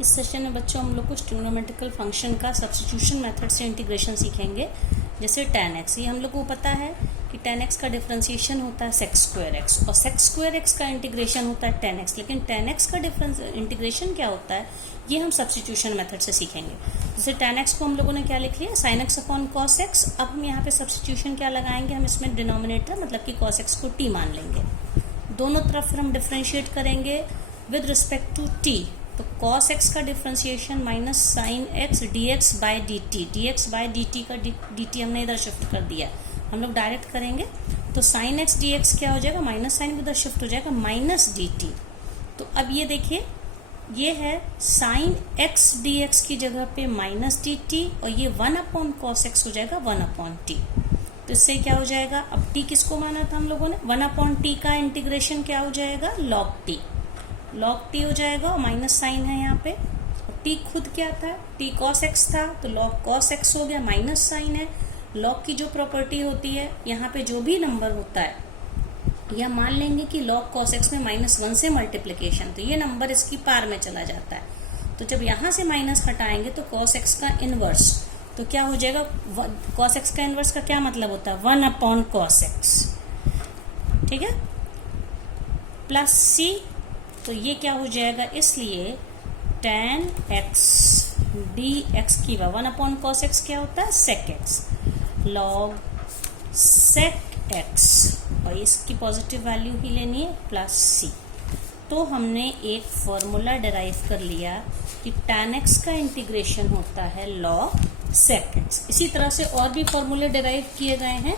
इस सेशन में बच्चों हम लोग कुछ ट्रिग्नोमेट्रिकल फंक्शन का सब्स्टिट्यूशन मेथड से इंटीग्रेशन सीखेंगे। जैसे tan x, ये हम लोग को पता है कि tan x का डिफरेंशिएशन होता है sec स्क्वायर x और sec स्क्वायर x का इंटीग्रेशन होता है tan x, लेकिन tan x का डिफरेंस इंटीग्रेशन क्या होता है ये हम सब्स्टिट्यूशन मेथड से सीखेंगे। जैसे tan x को हम लोगों ने क्या लिख लिया sin x upon cos x। अब हम यहाँ पे सब्स्टिट्यूशन क्या लगाएंगे, हम इसमें डिनोमिनेटर मतलब कि cos x को t मान लेंगे। दोनों तरफ हम डिफरेंशिएट करेंगे विद रिस्पेक्ट टू t। तो cos x का differentiation minus sine x dx by dt का dt हमने इधर शिफ्ट कर दिया, हम लोग डायरेक्ट करेंगे। तो साइन x dx क्या हो जाएगा, माइनस साइन इधर शिफ्ट हो जाएगा माइनस dt। तो अब ये देखिए, ये है साइन x dx की जगह पे माइनस dt और ये 1 अपॉन cos x हो जाएगा 1 अपॉन t। तो इससे क्या हो जाएगा, अब t किसको माना था हम लोगों ने, 1 अपॉन t का इंटीग्रेशन क्या हो जाएगा log t हो जाएगा और माइनस साइन है यहाँ पे। और t खुद क्या था, t cos x था तो log cos x हो गया, माइनस साइन है। log की जो प्रॉपर्टी होती है, यहाँ पे जो भी नंबर होता है या मान लेंगे कि log cos x में -1 से मल्टीप्लिकेशन, तो ये नंबर इसकी पार में चला जाता है। तो जब यहाँ से माइनस हटाएंगे तो cos x का इनवर्स, तो क्या हो जाएगा, cos x का इनवर्स का क्या मतलब होता है 1 अपॉन cos x, ठीक है, प्लस c। तो ये क्या हो जाएगा, इसलिए tan x dx की 1 अपॉन cos x क्या होता है sec x log sec x, और इसकी पॉजिटिव वैल्यू ही लेनी है प्लस c। तो हमने एक फॉर्मूला डिराइव कर लिया कि tan x का इंटीग्रेशन होता है log sec x। इसी तरह से और भी फॉर्मूले डिराइव किए गए हैं,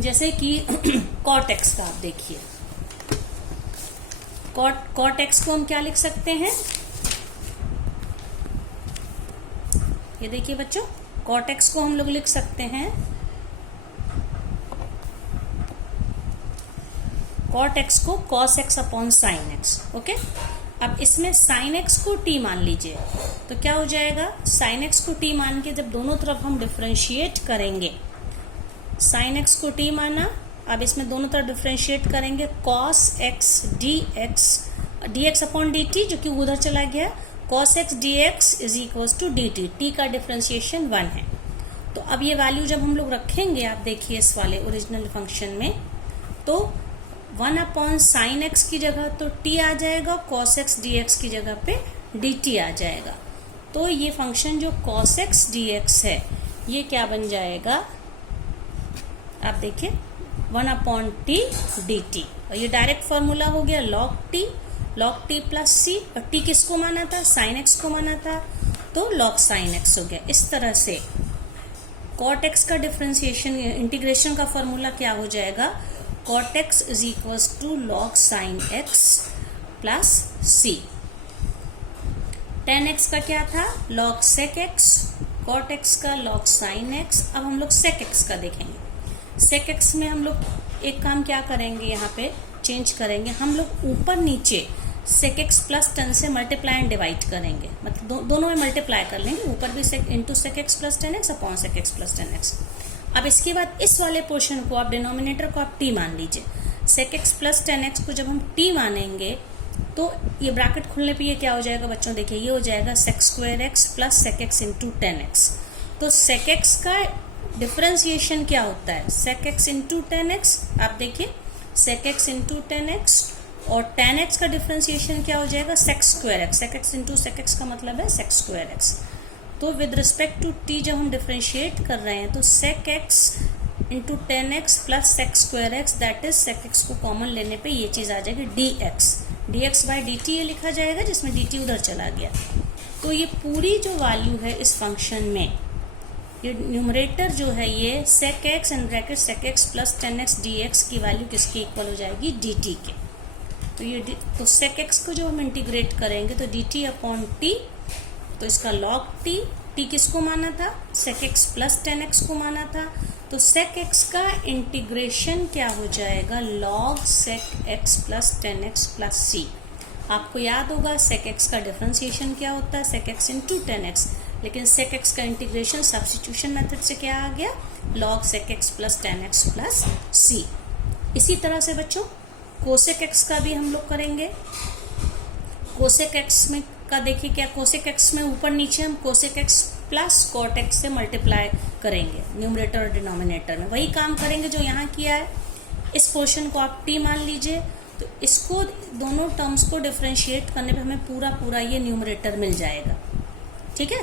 जैसे कि cot x का आप देखिए, cot x को हम क्या लिख सकते हैं, ये देखिए बच्चों, cot x को हम लोग लिख सकते हैं cot x को cos x upon sin x। Okay, अब इसमें sin x को t मान लीजिए, तो क्या हो जाएगा, sin x को t मान के जब दोनों तरफ हम डिफरेंशिएट करेंगे, sin x को t माना, अब इसमें दोनों तरफ डिफरेंशिएट करेंगे cos x dx upon dt, जो कि उधर चला गया, cos x dx is equal to dt, t का डिफरेंशिएशन 1 है। तो अब ये वैल्यू जब हम लोग रखेंगे, आप देखिए इस वाले ओरिजिनल फंक्शन में, तो 1 अपॉन साइन x की जगह तो t आ जाएगा, cos x dx की जगह पे dt आ जाएगा। तो ये फंक्शन जो cos x dx है ये क्या बन जाएगा, आप देखिए 1 अपॉन टी डी टी, और ये डायरेक्ट फॉर्मूला हो गया log t प्लस c, और t किसको माना था, sin x को माना था, तो log sin x हो गया। इस तरह से cot x का डिफरेंशिएशन इंटीग्रेशन का फॉर्मूला क्या हो जाएगा, cot x is equal to log sin x plus c। tan x का क्या था, log sec x, cot x का log sin x। अब हम लोग sec x का देखेंगे। sec x में हम लोग एक काम क्या करेंगे, यहाँ पे चेंज करेंगे, हम लोग ऊपर नीचे sec x प्लस tan से मल्टीप्लाई एंड डिवाइड करेंगे, मतलब दोनों में मल्टीप्लाई कर लेंगे, ऊपर भी into sec x plus tan x upon sec x plus tan x। अब इसके बाद इस वाले पोर्शन को आप डिनोमिनेटर को आप t मान लीजिए, sec x plus tan x को जब हम t मानेंगे तो ये ब्रैकेट खुलने पे ये क्या हो जाएगा बच्चों, देखिए ये हो जाएगा sec square x plus sec x into tan x। तो sec x का डिफरेंशिएशन क्या होता है, sec x into tan x, आप देखिए sec x into tan x, और tan x का डिफरेंशिएशन क्या हो जाएगा sec square x, sec x into sec x का मतलब है sec स्क्वायर x। तो विद रिस्पेक्ट टू t जब हम डिफरेंशिएट कर रहे हैं तो sec x into tan x plus sec square x, that is sec x को कॉमन लेने पे ये चीज आ जाएगी dx बाई dt, ये लिखा जाएगा जिसमें dt उधर चला गया। तो ये पूरी जो वैल्यू है इस फंक्शन में, ये न्यूमरेटर जो है ये sec x and bracket sec x plus tan x dx की वैल्यू किसके इक्वल हो जाएगी, dt के। तो ये तो sec x को जो हम इंटीग्रेट करेंगे तो dt अपॉन t, तो इसका log t किसको माना था, sec x plus tan x को माना था, तो sec x का इंटीग्रेशन क्या हो जाएगा, log sec x plus tan x plus c। आपको याद होगा sec x का डिफरेंशिएशन क्या होता है, sec x into tan x, लेकिन sec x का इंटीग्रेशन सब्स्टिट्यूशन मेथड से क्या आ गया, log sec x plus tan x plus c। इसी तरह से बच्चों cosec x का भी हम लोग करेंगे। cosec x में का देखिए क्या कोसेक एक्स में ऊपर नीचे हम cosec x plus cot x से मल्टीप्लाई करेंगे न्यूमरेटर और डिनोमिनेटर में, वही काम करेंगे जो यहाँ किया है। इस पोर्शन को आप टी मान लीजिए, तो इसको दोनों टर्म्स को डिफ्रेंशिएट करने पे हमें पूरा पूरा ये न्यूमरेटर मिल जाएगा। ठीक है,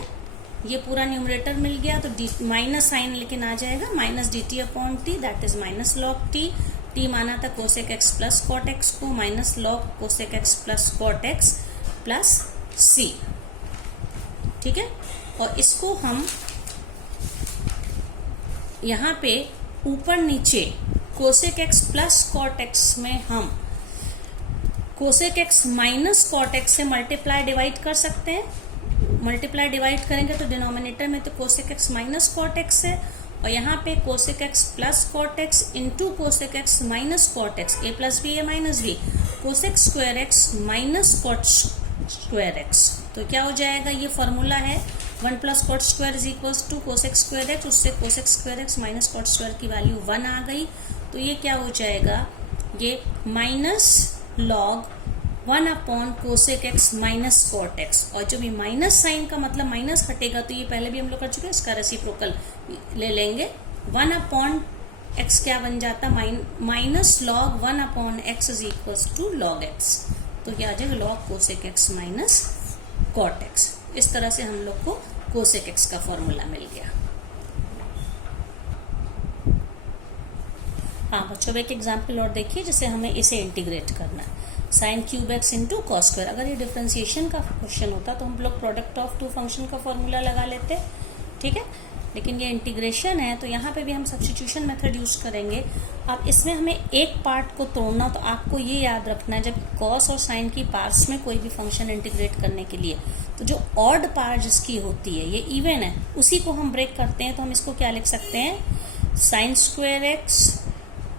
ये पूरा न्यूमरेटर मिल गया तो डी माइनस साइन लेकिन आ जाएगा, minus d t upon t that is minus log t. T माना था cosec x plus cot x को, minus log cosec x plus cot x plus c. ठीक है, और इसको हम यहाँ पे ऊपर नीचे cosec x plus cot x में हम cosec x minus cot x से मल्टीप्लाई डिवाइड कर सकते हैं। मल्टीप्लाई डिवाइड करेंगे तो डिनोमिनेटर में तो cosec x minus cot x है, और यहाँ पे cosec x plus cot x into cosec x minus cot x, a plus b a minus b, cosec square x minus cot square x. तो क्या हो जाएगा, ये फॉर्मूला है 1 plus cot square is equals to cosec square x, उससे cosec square x minus cot square की value 1 आ गई। तो ये क्या हो जाएगा, ये minus log 1 upon cosec x minus cot x, और जब ये माइनस साइन का मतलब माइनस हटेगा तो ये पहले भी हम लोग कर चुके हैं, इसका रेसिप्रोकल ले लेंगे। 1 अपॉन एक्स क्या बन जाता, minus log 1 upon x is equals to log x. तो क्या आ जाएगा, log cosec x minus cot x. इस तरह से हम लोग को कोसेक एक्स का फॉर्मूला मिल गया। हाँ बच्चों, एक एग्जाम्पल और देखिए, जैसे हमें इसे इंटीग्रेट करना है, sine cube x into cos square. अगर ये डिफरेंशिएशन का क्वेश्चन होता तो हम लोग प्रोडक्ट ऑफ टू फंक्शन का फॉर्मूला लगा लेते। ठीक है, लेकिन ये इंटीग्रेशन है तो यहाँ पे भी हम सब्स्टिट्यूशन मेथड यूज करेंगे। अब इसमें हमें एक पार्ट को तोड़ना, तो आपको ये याद रखना है, जब कॉस और साइन की पार्ट्स में कोई भी फंक्शन इंटीग्रेट करने के लिए, तो जो ऑड पार्ट जिसकी होती है, ये इवन है, उसी को हम ब्रेक करते हैं। तो हम इसको क्या लिख सकते हैं, sine square x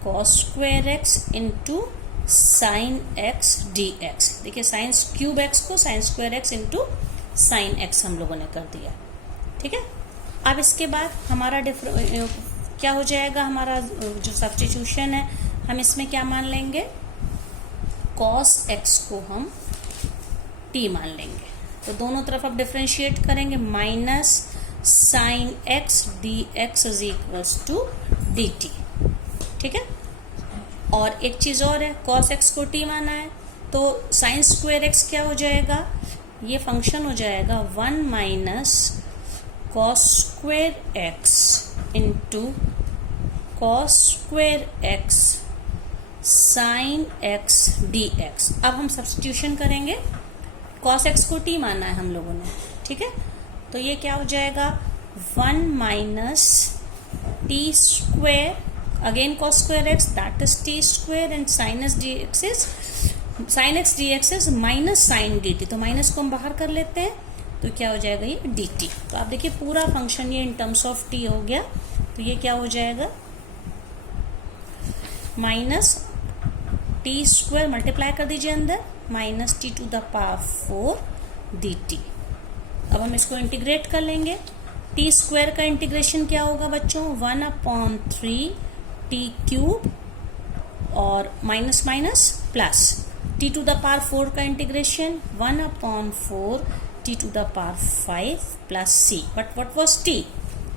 cos square x into sine x d x. देखिए साइन क्यूब एक्स को sine square x into sine x हम लोगों ने कर दिया। ठीक है, अब इसके बाद हमारा क्या हो जाएगा, हमारा जो सब्स्टिट्यूशन है, हम इसमें क्या मान लेंगे, कॉस एक्स को हम टी मान लेंगे। तो दोनों तरफ अब डिफ्रेंशिएट करेंगे, minus sine x d x is equals to d t. ठीक है, और एक चीज और है, कॉस एक्स को टी माना है तो साइन स्क्वायर एक्स क्या हो जाएगा, ये फंक्शन हो जाएगा 1 minus cos square x into cos square x sign x d x. अब हम सब्स्टिट्यूशन करेंगे, कॉस एक्स को टी माना है हम लोगों ने। ठीक है, तो ये क्या हो जाएगा, 1 minus T square again cos square x that is t square and sin x dx is minus sin dt। तो माइनस को हम बाहर कर लेते हैं, तो क्या हो जाएगा, ये dt। तो आप देखिए पूरा फंक्शन ये इन टर्म्स ऑफ t हो गया। तो ये क्या हो जाएगा, माइनस टी स्क्वायर मल्टीप्लाई कर दीजिए अंदर, minus t to the power 4 dt। अब हम इसको इंटीग्रेट कर लेंगे। टी स्क्वायर का इंटीग्रेशन क्या होगा बच्चों, 1/3 टी क्यूब और minus minus plus t to the power 4 का integration 1/4 t to the power 5 plus c. But what was t,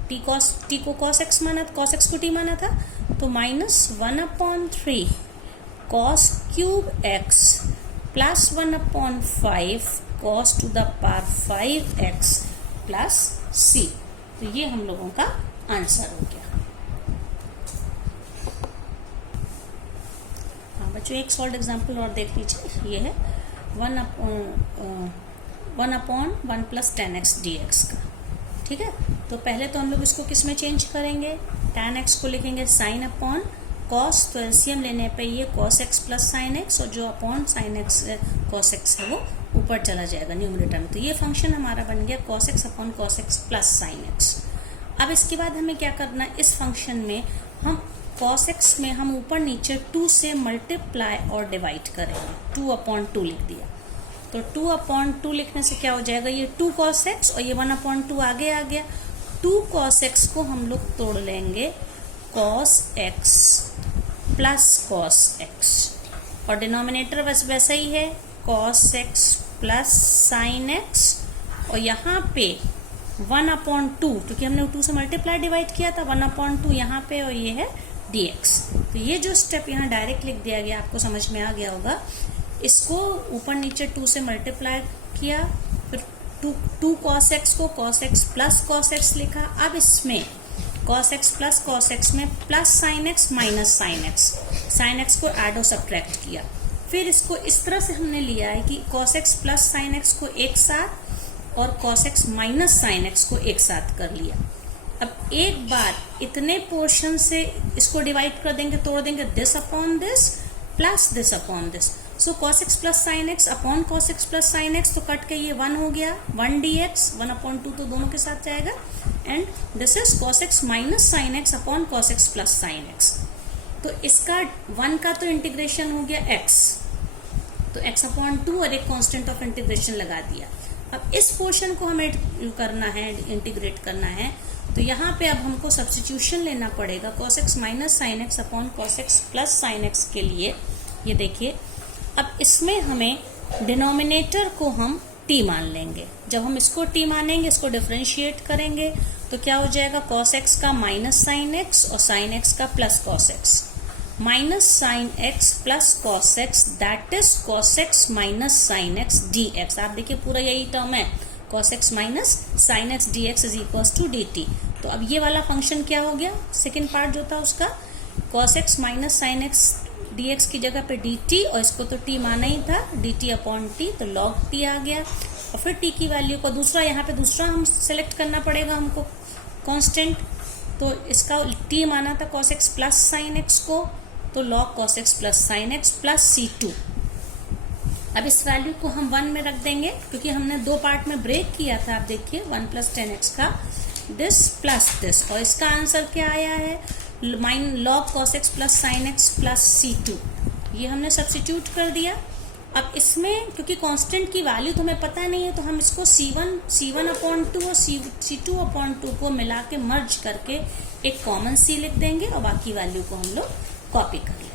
t को कॉस एक्स माना, कॉस एक्स को टी माना था, तो minus 1/3 cos cube x plus 1/5 cos to the power 5x plus c. तो ये हम लोगों का आंसर हो गया। बच्चों एक सॉल्व एग्जाम्पल और देख लीजिए, ये है 1/1 प्लस 10x dx का। ठीक है, तो पहले तो हम लोग इसको किस में चेंज करेंगे, tan x को लिखेंगे साइन अपॉन कॉस, तो एलसीएम लेने पे ये cos x plus sine x, और जो upon sine x cos x है वो ऊपर चला जाएगा न्यूमरेटर में। तो ये फंक्शन हमारा बन गया cos x upon cos x plus sine x. अब इसके बाद हमें क्या करना है, इस फंक्शन में हम cos x में हम ऊपर नीचे 2 से मल्टीप्लाई और डिवाइड करेंगे, 2/2 लिख दिया। तो 2/2 लिखने से क्या हो जाएगा, ये 2 cos x और ये 1/2 आगे आ गया। 2 cos x को हम लोग तोड़ लेंगे cos x plus cos x, और डिनोमिनेटर बस वैसा ही है cos x plus sine x और यहाँ पे 1/2, क्योंकि हमने 2 से मल्टीप्लाई डिवाइड किया था, 1/2 यहाँ पे और ये है dx। तो ये जो स्टेप यहाँ डायरेक्ट लिख दिया गया, आपको समझ में आ गया होगा। इसको ऊपर नीचे 2 से मल्टीप्लाई किया, फिर 2 cos x को cos x plus cos x लिखा। अब इसमें cos x plus cos x में plus sin x minus sin x को ऐड और सब्ट्रैक्ट किया। फिर इसको इस तरह से हमने लिया है कि cos x plus sin x को एक साथ और cos x minus sin x को एक साथ कर लिया। अब एक बार इतने पोर्शन से इसको डिवाइड कर देंगे, तोड़ देंगे, this upon this plus this upon this. So cos x plus sin x upon cos x plus sin x, तो कट के ये 1 हो गया, 1 dx, 1/2 तो दोनों के साथ जाएगा। And this is cos x minus sin x upon cos x plus sin x। तो इसका 1 का तो इंटीग्रेशन हो गया x, तो x/2 और एक कांस्टेंट ऑफ इंटीग्रेशन लगा दिया। अब इस पोर्शन को हमें करना है, इंटीग्रेट करना है, तो यहाँ पे अब हमको सब्स्टिट्यूशन लेना पड़ेगा cos x minus sin x upon cos x plus sin x के लिए। ये देखिए, अब इसमें हमें डिनोमिनेटर को हम t मान लेंगे। जब हम इसको t मानेंगे, इसको डिफरेंशिएट करेंगे, तो क्या हो जाएगा, cos x का माइनस sin x और sin x का plus cos x, minus sin x plus cos x, that is cos x minus sin x dx। आप देखिए पूरा यही टर्म है, cos x minus sin x dx is equals to dt। तो अब ये वाला फंक्शन क्या हो गया, सेकेंड पार्ट जो था उसका, cos x minus sin x dx की जगह पे dt, और इसको तो t माना ही था, dt अपॉन t, तो log t आ गया। और फिर t की वैल्यू को दूसरा, यहाँ पे दूसरा हम सेलेक्ट करना पड़ेगा हमको कांस्टेंट। तो इसका t माना था cos x plus sin x को, तो log cos x plus sin x plus c2। अब इस वैल्यू को हम 1 में रख देंगे, क्योंकि हमने 2 पार्ट में ब्रेक किया था। आप देखिए 1 प्लस 10x का दिस प्लस दिस, और इसका आंसर क्या आया है, log cos x plus sin x plus c2। ये हमने सब्स्टिट्यूट कर दिया। अब इसमें क्योंकि कांस्टेंट की वैल्यू तो हमें पता नहीं है, तो हम इसको c1/2 और c2/2 को मिला के मर्ज करके एक कॉमन c लिख देंगे और बाकी वैल्यू को हम लोग कॉपी कर लेंगे।